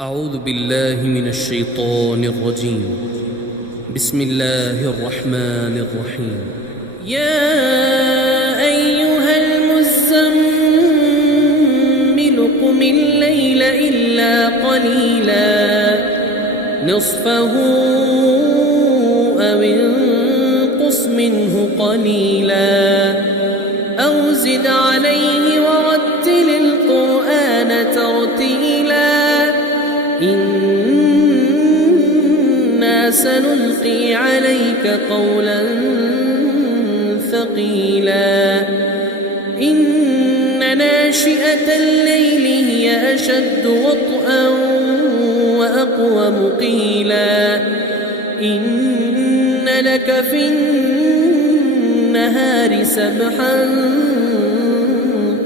أعوذ بالله من الشيطان الرجيم. بسم الله الرحمن الرحيم. يا أيها المزمل قم الليل إلا قليلا نصفه أو انقص منه قليلا أو زد عليه ورتل القرآن ترتيلا إنا سنلقي عليك قولا ثقيلا إن ناشئة الليل هي أشد وطئا وأقوم قيلا إن لك في النهار سبحا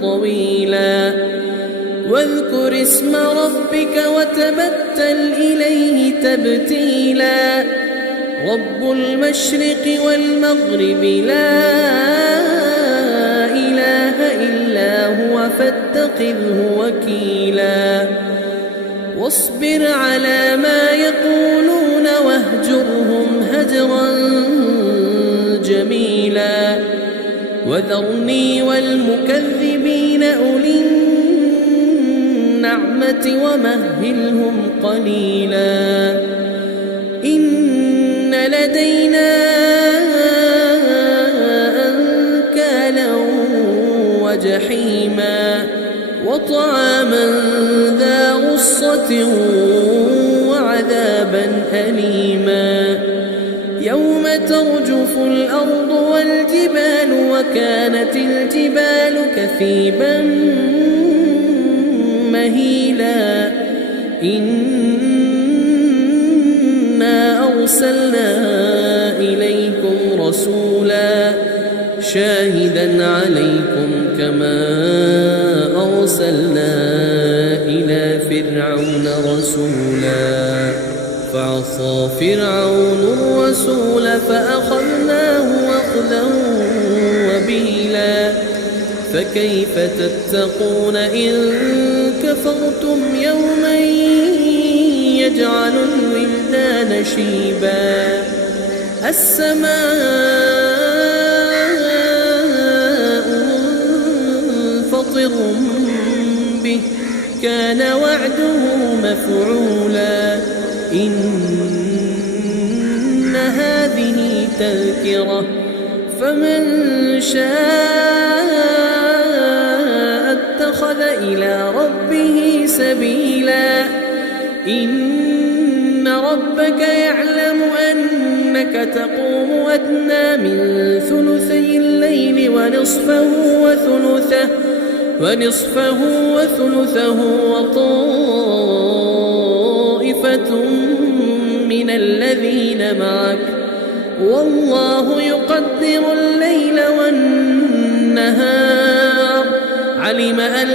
طويلا واذكر اسم ربك وتبتل إليه تبتيلا رب المشرق والمغرب لا إله إلا هو فاتخذه وكيلا واصبر على ما يقولون واهجرهم هجرا جميلا وذرني والمكذبين أولي النعمة ومهلهم قليلا إن لدينا أنكالا وجحيما وطعاما ذا غصة وعذابا أليما يوم ترجف الأرض والجبال وكانت الجبال كثيبا مهيلا إنا أرسلنا إليكم رسولا شاهدا عليكم كما أرسلنا إلى فرعون رسولا فعصى فرعون الرسول فأخذناه أخذا وبيلا فكيف تتقون إن كفرتم يوما يجعل الولدان شيبا السماء منفطر به كان وعده مفعولا إن هذه تذكرة فمن شاء اتخذ إلى ربه سبيلا إن ربك يعلم أنك تقوم أدنى من ثلثي الليل ونصفه وثلثه وطائفة من الذين معك والله يقدر الليل والنهار علم أن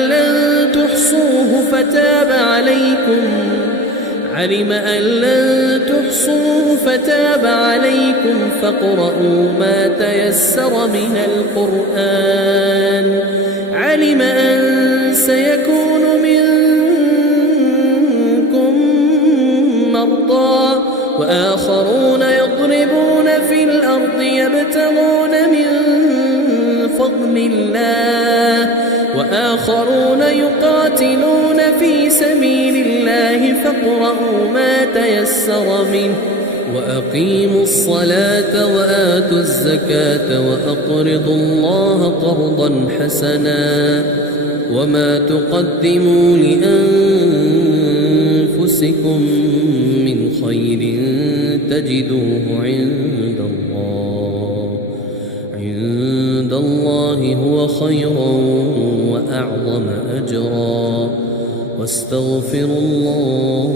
لن تحصوه فتاب عليكم فاقرؤوا ما تيسر من القرآن علم أن سيكون منكم مرضى وآخرون يضربون في الأرض يبتغون من فضل الله وآخرون يقاتلون في سبيل الله فاقرؤوا ما تيسر منه وأقيموا الصلاة وآتوا الزكاة وأقرضوا الله قرضا حسنا وما تقدموا لأنفسكم من خير تجدوه عند الله هو خيرا وأعظم أجرا واستغفروا الله